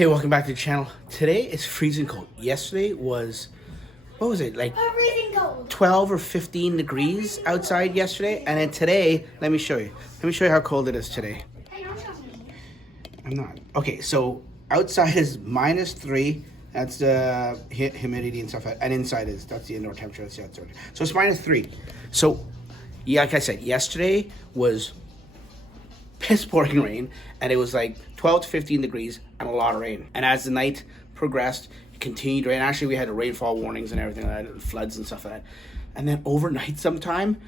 Hey, welcome back to the channel. Today is freezing cold. Yesterday was, what was it, like 12 or 15 degrees outside yesterday, and then today, let me show you. Let me show you how cold it is today. I'm not. Okay, so outside is -3. That's the humidity and stuff, and inside that's the indoor temperature. That's the outside. So it's -3. So, yeah, like I said, yesterday was piss pouring rain, and it was like 12 to 15 degrees and a lot of rain. And as the night progressed, it continued to rain. Actually, we had rainfall warnings and everything like that, and floods and stuff like that. And then overnight sometime,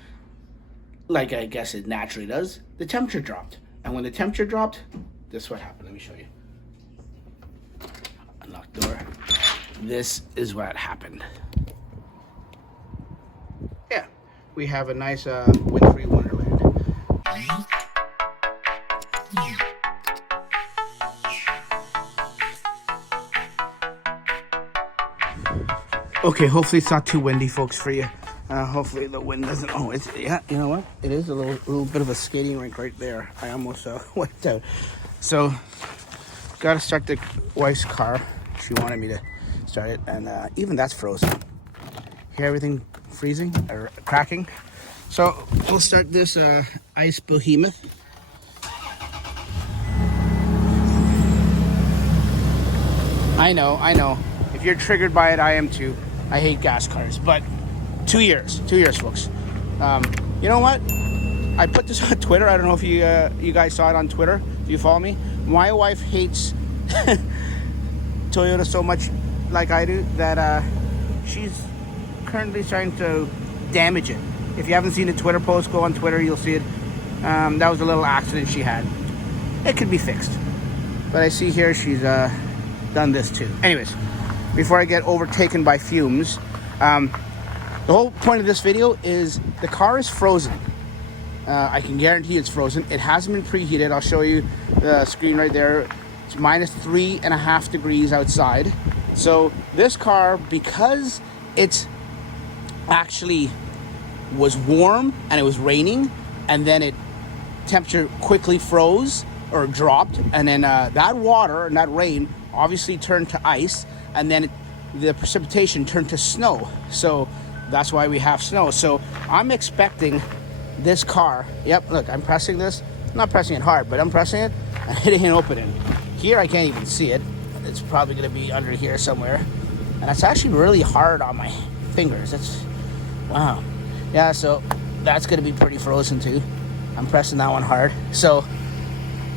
like I guess it naturally does, the temperature dropped. And when the temperature dropped, this is what happened. Let me show you. Unlock door. This is what happened. Yeah, we have a nice wintry wonderland. Okay, hopefully it's not too windy, folks, for you. Hopefully the wind doesn't. Oh, it's, yeah, you know what? It is a little bit of a skating rink right there. I almost went out. So, got to start the wife's car. She wanted me to start it, and even that's frozen. Hear everything freezing or cracking? So, we'll start this ice behemoth. I know. If you're triggered by it, I am too. I hate gas cars, but 2 years, folks. You know what? I put this on Twitter. I don't know if you guys saw it on Twitter. Do you follow me? My wife hates Toyota so much, like I do, that she's currently trying to damage it. If you haven't seen the Twitter post, go on Twitter. You'll see it. That was a little accident she had. It could be fixed, but I see here she's done this too. Anyways, before I get overtaken by fumes, the whole point of this video is the car is frozen. I can guarantee it's frozen. It hasn't been preheated. I'll show you the screen right there. It's -3.5 degrees outside. So this car, because it's actually was warm and it was raining, and then it temperature quickly froze or dropped, and then that water and that rain obviously turned to ice, and then the precipitation turned to snow. So that's why we have snow. So I'm expecting this car, yep, look, I'm pressing this. I'm not pressing it hard, but I'm pressing it and it ain't opening. Here I can't even see it. It's probably gonna be under here somewhere. And it's actually really hard on my fingers. It's, wow. Yeah, so that's gonna be pretty frozen too. I'm pressing that one hard. So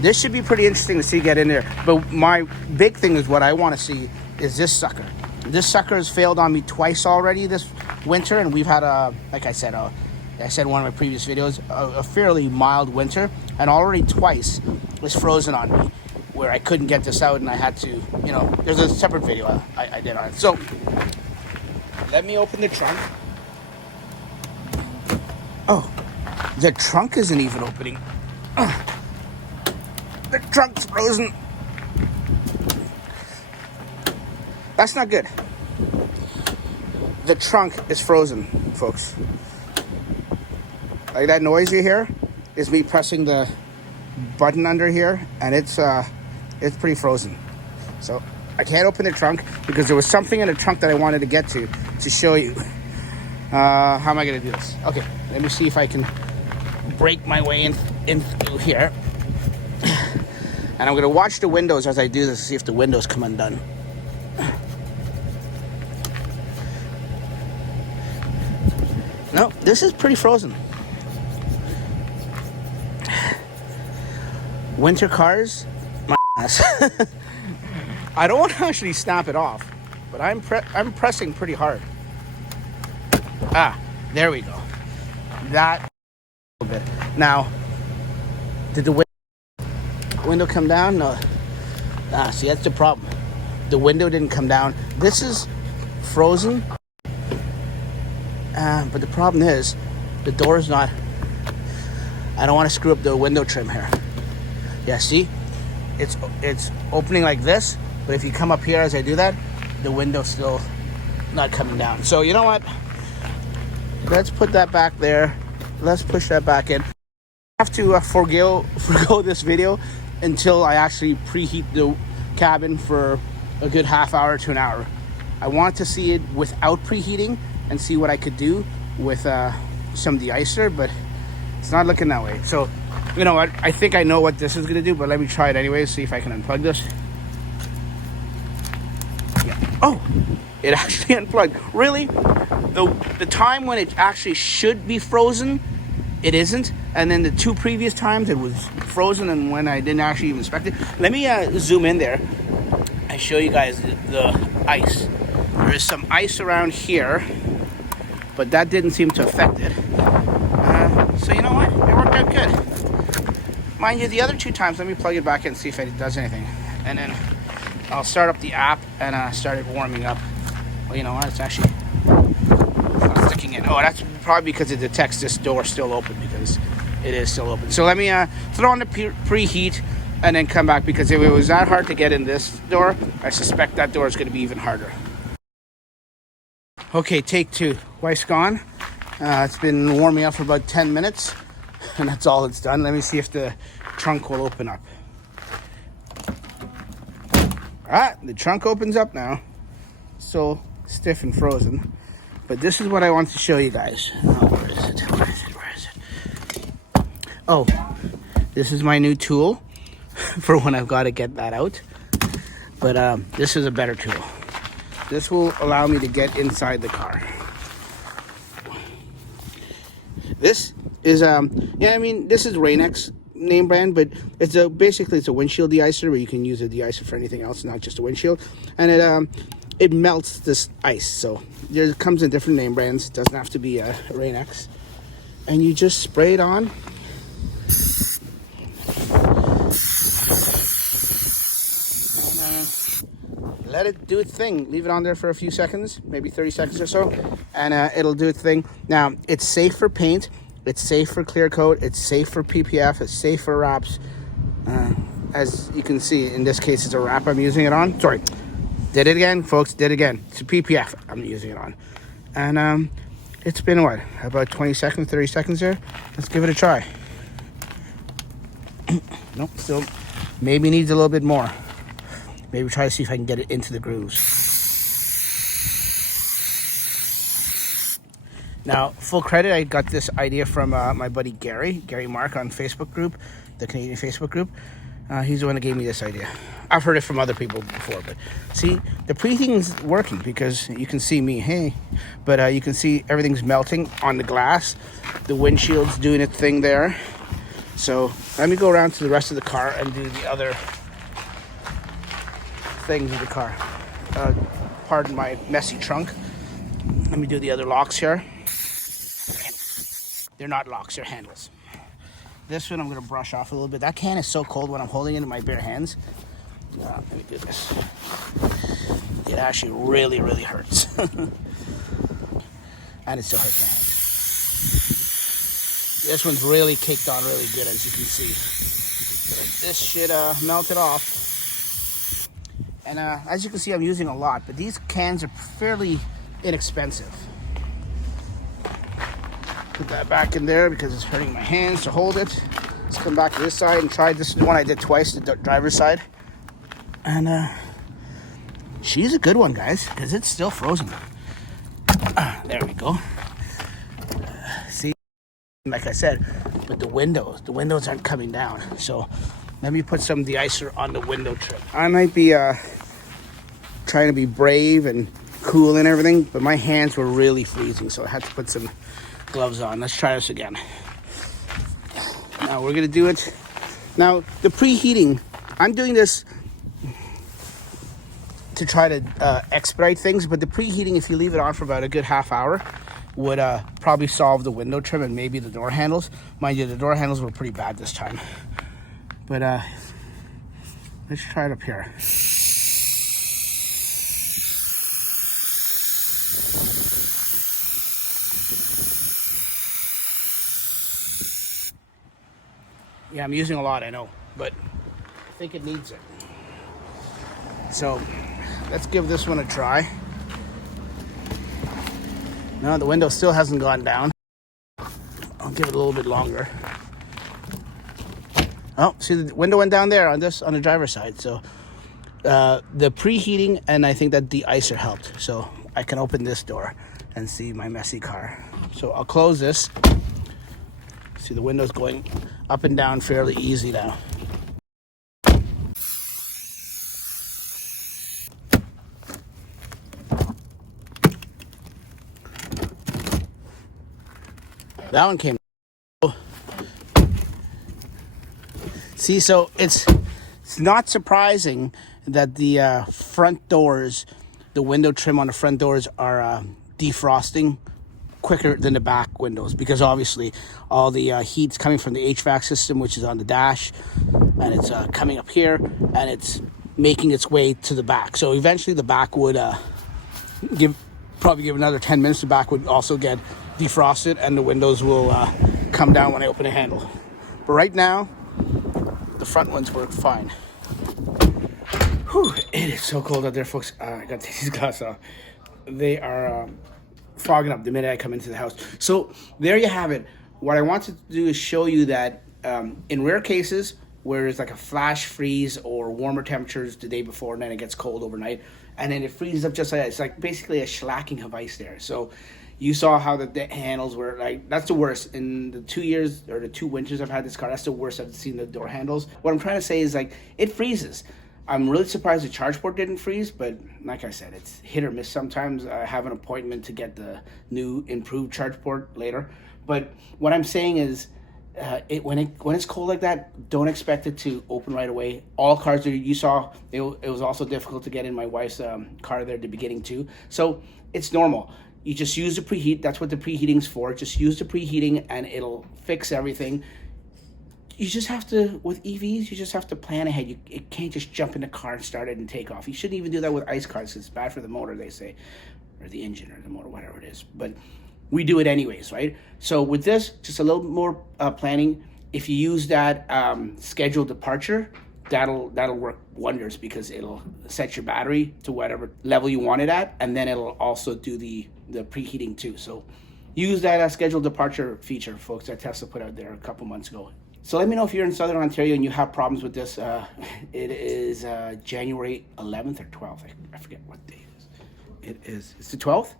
this should be pretty interesting to see get in there. But my big thing is what I want to see is this sucker. This sucker has failed on me twice already this winter, and we've had like I said in one of my previous videos, a fairly mild winter, and already twice was frozen on me, where I couldn't get this out, and I had to, you know, there's a separate video I did on it. So let me open the trunk. Oh, the trunk isn't even opening. The trunk's frozen. That's not good. The trunk is frozen, folks. Like that noise you hear is me pressing the button under here, and it's pretty frozen. So I can't open the trunk because there was something in the trunk that I wanted to get to show you. How am I gonna do this? Okay, let me see if I can break my way in through here. And I'm going to watch the windows as I do this to see if the windows come undone. No, this is pretty frozen. Winter cars, my ass. I don't want to actually snap it off, but I'm pressing pretty hard. Ah, there we go. That a little bit. Now, did the window come down? No. See, that's the problem. The window didn't come down. This is frozen, but the problem is the door is not. I don't want to screw up the window trim here. Yeah, see, it's opening like this, but if you come up here as I do that, the window's still not coming down. So you know what? Let's put that back there. Let's push that back in. I have to forgo this video until I actually preheat cabin for a good half hour to an hour. I want to see it without preheating and see what I could do with some De-Icer, but it's not looking that way. So, you know what? I think I know what this is gonna do, but let me try it anyway, see if I can unplug this. Yeah. Oh, it actually unplugged. Really? The time when it actually should be frozen, it isn't. And then the two previous times it was frozen, and when I didn't actually even inspect it. Let me zoom in there and show you guys the ice. There is some ice around here, but that didn't seem to affect it. So you know what? It worked out good. Mind you, the other two times, let me plug it back in and see if it does anything. And then I'll start up the app and start it warming up. Well, you know what? It's actually not sticking in. Oh, that's probably because it detects this door still open, because it is still open. So let me throw on the preheat and then come back, because if it was that hard to get in this door, I suspect that door is going to be even harder. Okay, take two. Wife's gone. It's been warming up for about 10 minutes, and that's all it's done. Let me see if the trunk will open up. The trunk opens up now. Still stiff and frozen. But this is what I want to show you guys. Oh, where is it? Where is it? Where is it? Oh, this is my new tool for when I've got to get that out. But this is a better tool. This will allow me to get inside the car. This is this is RainX name brand, but it's basically it's a windshield De-Icer, where you can use a De-Icer for anything else, not just a windshield. And it melts this ice. So it comes in different name brands. It doesn't have to be a RainX. And you just spray it on. Let it do its thing. Leave it on there for a few seconds, maybe 30 seconds or so, and it'll do its thing. Now, it's safe for paint, it's safe for clear coat, it's safe for PPF, it's safe for wraps. As you can see, in this case, it's a wrap I'm using it on. Sorry, did it again, folks, did it again. It's a PPF I'm using it on. And it's been, what, about 20 seconds, 30 seconds there? Let's give it a try. Nope, still maybe needs a little bit more. Maybe try to see if I can get it into the grooves. Now, full credit, I got this idea from my buddy Gary Mark on Facebook group, the Canadian Facebook group. He's the one that gave me this idea. I've heard it from other people before, but see, the preheating's working, because you can see me, hey, but you can see everything's melting on the glass. The windshield's doing its thing there. So let me go around to the rest of the car and do the other things in the car. Pardon my messy trunk. Let me do the other locks here. They're not locks, they're handles. This one I'm going to brush off a little bit. That can is so cold when I'm holding it in my bare hands. Let me do this. It actually really, really hurts. And it still hurts my hands. This one's really caked on really good, as you can see. This shit melted off. And as you can see, I'm using a lot, but these cans are fairly inexpensive. Put that back in there because it's hurting my hands to hold it. Let's come back to this side and try this. The one I did twice, the driver's side. And she's a good one, guys, because it's still frozen. There we go. See, like I said, with the windows aren't coming down. So let me put some De-Icer on the window trim. I might be trying to be brave and cool and everything, but my hands were really freezing, so I had to put some gloves on. Let's try this again. Now we're gonna do it. Now the preheating, I'm doing this to try to expedite things, but the preheating, if you leave it on for about a good half hour, would probably solve the window trim and maybe the door handles. Mind you, the door handles were pretty bad this time. But let's try it up here. Yeah, I'm using a lot, I know, but I think it needs it. So let's give this one a try. No, the window still hasn't gone down. I'll give it a little bit longer. Oh, see, the window went down there on the driver's side. So the preheating, and I think that De-Icer helped. So I can open this door and see my messy car. So I'll close this. See the windows going up and down fairly easy now. That one came. See, so it's not surprising that the front doors, the window trim on the front doors are defrosting quicker than the back windows, because obviously all the heat's coming from the HVAC system, which is on the dash, and it's coming up here, and it's making its way to the back. So eventually the back would probably give another 10 minutes. The back would also get defrosted, and the windows will come down when I open the handle. But right now, the front ones work fine. Whew, it is so cold out there, folks. I got to take these glasses off. They are fogging up the minute I come into the house. So there you have it. What I wanted to do is show you that in rare cases where there's like a flash freeze or warmer temperatures the day before, and then it gets cold overnight, and then it freezes up just like that. It's like basically a shellacking of ice there. So you saw how the handles were like, that's the worst. In the 2 years or the 2 winters I've had this car, that's the worst I've seen the door handles. What I'm trying to say is, like, it freezes. I'm really surprised the charge port didn't freeze, but like I said, it's hit or miss sometimes. I have an appointment to get the new improved charge port later. But what I'm saying is, when it's cold like that, don't expect it to open right away. All cars that you saw, it was also difficult to get in my wife's car there at the beginning too. So it's normal. You just use the preheat. That's what the preheating's for. Just use the preheating and it'll fix everything. You just have to, with EVs, you just have to plan ahead. You can't just jump in the car and start it and take off. You shouldn't even do that with ICE cars. It's bad for the motor, they say, or the engine or the motor, whatever it is. But we do it anyways, right? So with this, just a little more planning. If you use that scheduled departure, that'll work wonders, because it'll set your battery to whatever level you want it at, and then it'll also do the preheating too. So use that scheduled departure feature, folks, that Tesla put out there a couple months ago. So let me know if you're in Southern Ontario and you have problems with this. It is January 11th or 12th. I forget what day it is. It's the 12th?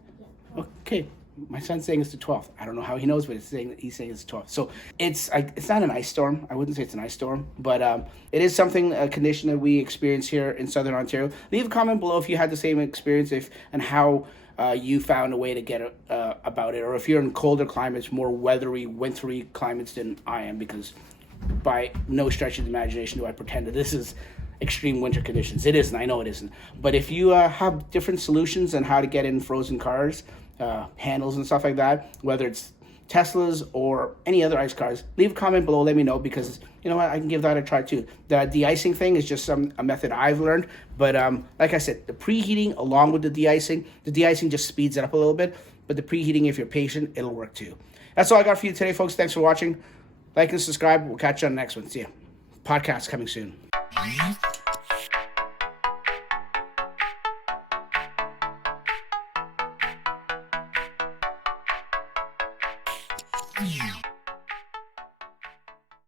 Okay. My son's saying it's the 12th. I don't know how he knows, but he's saying it's the 12th. So it's not an ice storm. I wouldn't say it's an ice storm, but it is something, a condition that we experience here in Southern Ontario. Leave a comment below if you had the same experience, and how you found a way to get about it, or if you're in colder climates, more weathery, wintry climates than I am, because by no stretch of the imagination do I pretend that this is extreme winter conditions. It isn't. I know it isn't. But if you have different solutions on how to get in frozen cars, handles and stuff like that, whether it's Teslas or any other ICE cars, leave a comment below. Let me know, because you know what, I can give that a try too. The de-icing thing is just a method I've learned, but like I said, the preheating along with the de-icing just speeds it up a little bit, but the preheating, if you're patient, it'll work too. That's all I got for you today, folks. Thanks for watching. Like and subscribe. We'll catch you on the next one. See ya. Podcast coming soon. Yeah.